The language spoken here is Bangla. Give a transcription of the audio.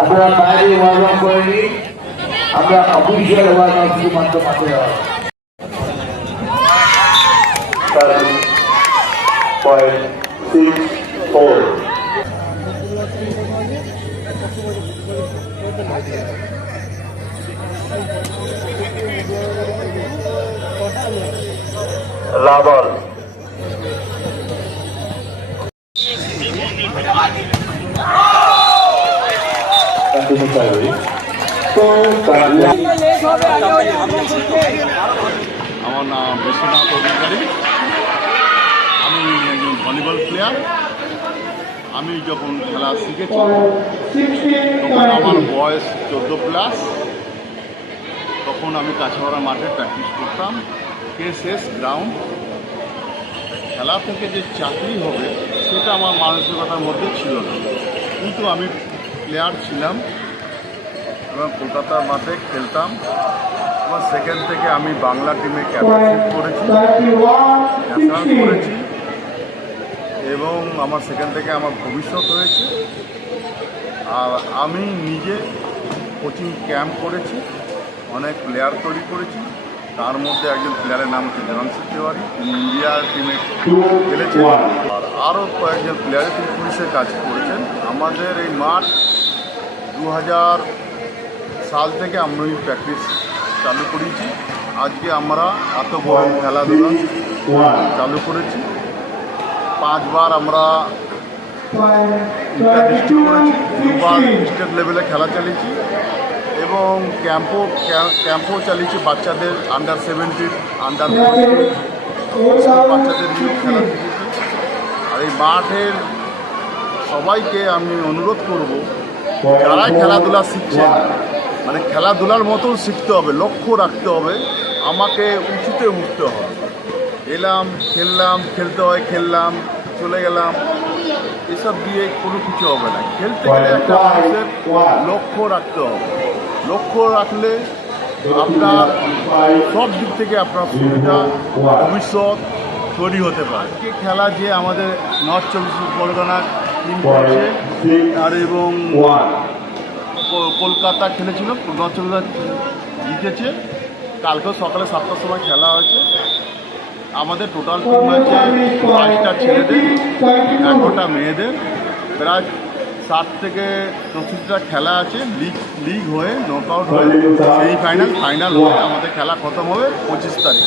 আপনারা বাইরে ওয়ার্ম করেনি, আমরা অফিসিয়াল ওয়ার্ম শুধুমাত্র মাঠে দেওয়া লাবল আমার নাম বিশ্বনাথ অধিকারী। আমি একজন ভলিবল প্লেয়ার। আমি যখন খেলা শিখেছি তখন আমার বয়স 14+। তখন আমি কাছাড়া মাঠে প্র্যাকটিস করতাম। KSS ground. খেলা থেকে যে চাকরি হবে সেটা আমার মানসিকতার মধ্যে ছিল না, কিন্তু আমি প্লেয়ার ছিলাম এবং কলকাতার মাঠে খেলতাম। আমার সেকেন্ড থেকে আমি বাংলা টিমে ক্যাপ্টেনশিপ করেছি, ন্যাশনাল করেছি এবং আমার সেকেন্ড থেকে আমার ভবিষ্যৎ হয়েছে। আর আমি নিজে কোচিং ক্যাম্প করেছি, অনেক প্লেয়ার তৈরি করেছি। তার মধ্যে একজন প্লেয়ারের নাম হচ্ছে দেবাংশু তিওয়ারি, ইন্ডিয়ার টিমে খেলেছেন। আর আরও কয়েকজন প্লেয়ারে তিনি পুলিশের কাজ করেছেন। আমাদের এই মাঠ 2000 সাল থেকে আমি প্র্যাকটিস চালু করেছি। আজকে আমরা এত বড় খেলাধুলা চালু করেছি। 5 বার আমরা ইন্টার ডিস্ট্রিক্ট করেছি, 2 বার স্টেট লেভেলে খেলা চালিয়েছি এবং ক্যাম্পও চালিয়েছি বাচ্চাদের আন্ডার 17, আন্ডার 14 বাচ্চাদের নিয়ে খেলা শিখেছি। আর এই মাঠের সবাইকে আমি অনুরোধ করব, যারা খেলাধুলা শিখছেন মানে খেলাধুলার মতন শিখতে হবে, লক্ষ্য রাখতে হবে, আমাকে উঁচুতে উঠতে হবে। এলাম, খেললাম, খেলতে হয় খেললাম, চলে গেলাম, এসব দিয়ে কোনো কিছু হবে না। খেলতে গেলে একটা মানুষের লক্ষ্য রাখতে হবে। লক্ষ্য রাখলে আপনার সব দিক থেকে আপনার সুবিধা ভবিষ্যৎ তৈরি হতে পারে। খেলা যে আমাদের নর্থ 24 পরগনা টিম করছে আর এবং কলকাতা খেলেছিল, নর্থ 24 জিতেছে। কালকেও সকালে 7টার সময় খেলা হয়েছে। আমাদের টোটাল টিম হচ্ছে 22টা ছেলেদের, 11টা মেয়েদের। প্রায় 60 থেকে 64টা খেলা আছে। লিগ হয়ে নকআউট হয়ে সেমিফাইনাল, ফাইনাল হয়ে আমাদের খেলা খতম হবে 25 তারিখ।